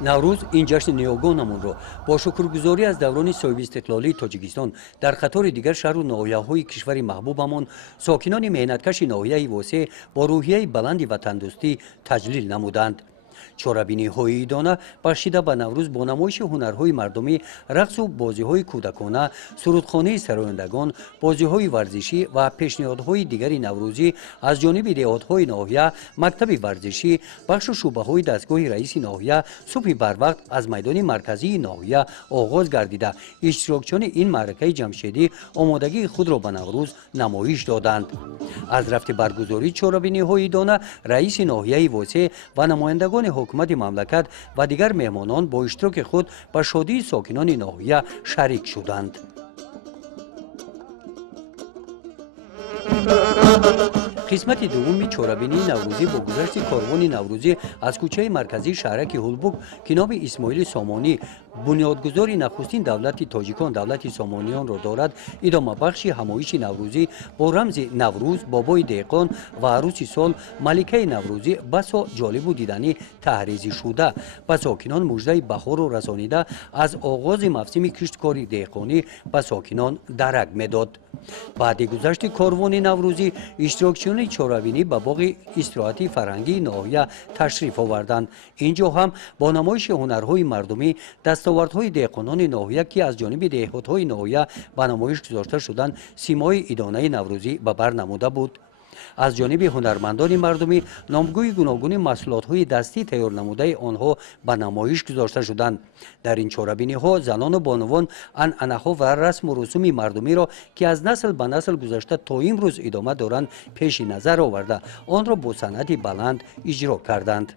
наврӯз ин ҷашни ниёгонамонро бо шукргузорӣ аз даврони соҳиби истиқлолии тоҷикистон дар қатори дигар шаҳру ноҳияҳои кишвари маҳбубамон сокинони меҳнаткаши ноҳияи восеъ бо рӯҳияи баланди ватандӯстӣ таҷлил намуданд. чорабинии ҳоиидона бахшида ба наврӯз бо намоиши ҳунарҳои мардумӣ, рақсу бозиҳои кӯдакона, сурудхонаи сарояндагон, бозиҳои варзишӣ ва пешниҳодҳои дигари наврӯзӣ аз ҷониби деҳотҳои ноҳия, мактаби варзишӣ, бахшу шӯъбаҳои дастгоҳи раиси ноҳия субҳи барвақт аз майдони марказии ноҳия оғоз гардида, иштирокчиёни ин маъракаи ҷамшедӣ омодагии худро ба наврӯз намоиш доданд. аз рафти баргузории чорабиниҳои дона раиси ноҳияи восеъ ва намояндагони ҳукумати мамлакат ва дигар меҳмонон бо иштироки худ ба шодии сокинони ноҳия шарик шуданд. қисмати дуввуми чорабинии наврӯзӣ бо гузашти корвони наврӯзӣ аз кӯчаи марказии шаҳраки ҳулбук ки номи исмоили сомонӣ бунёдгузори нахустин давлати тоҷикон давлати сомонiyonро дорад, идомабахши ҳамоиши наврӯзӣ бо рамзи наврӯз бобои деҳқон ва арӯси сол маликаи наврӯзӣ басо ҷолибу диданӣ таҳризишуда ба сокинон муждаи баҳорро расонида аз оғози мавсими кишткори деҳқонӣ ба сокинон дарак медод. баъди гузашти корвони наврӯзӣ иштирокчиёни чорабинӣ ба боғи истироҳати фарҳангии ноҳия ташриф оварданд. ин ҷо ҳам бо намоиши ҳунарҳои мардумӣ дастовардҳои деҳқонони ноҳия ки аз ҷониби деҳотҳои ноҳия ба намоиш гузошта шуданд симои идонаи наврӯзӣ ба бар намуда буд. аз ҷониби ҳунармандони мардумӣ номгӯи гуногуни маҳсулотҳои дастӣ тайёрнамудаи онҳо ба намоиш гузошта шуданд. дар ин чорабиниҳо занону бонувон анъанаҳо ва расму русуми мардумиро ки аз насл ба насл гузашта то имрӯз идома доранд пеши назар оварда онро бо санъати баланд иҷро карданд.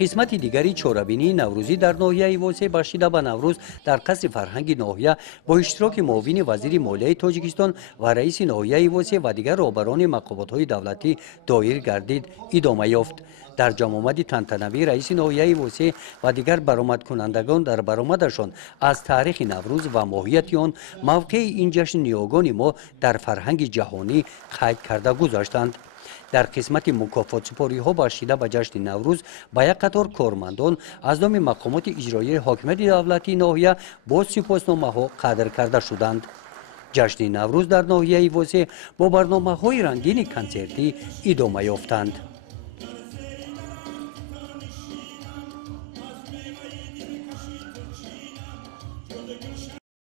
қисмати дигари чорабинии наврӯзӣ дар ноҳияи восеъ бахшида ба наврӯз дар қасри фарҳанги ноҳия бо иштироки муовини вазири молияи тоҷикистон ва раиси ноҳияи восеъ ва дигар роҳбарони мақомотҳои давлатӣ доир гардид идома ёфт. дар ҷамомади тантанавӣ раиси ноҳияи восеъ ва дигар баромадкунандагон дар баромадашон аз таърихи наврӯз ва моҳияти он мавқеи ин ҷашни ниёгони мо дар фарҳанги ҷаҳонӣ қайд карда гузаштанд. дар қисмати мукофотсупориҳо бахшида ба ҷашни наврӯз ба як қатор кормандон аз номи мақомоти иҷроияи ҳокимияти давлатии ноҳия бо сипосномаҳо қадр карда шуданд. ҷашни наврӯз дар ноҳияи восеъ бо барномаҳои рангини консертӣ идома ёфтанд.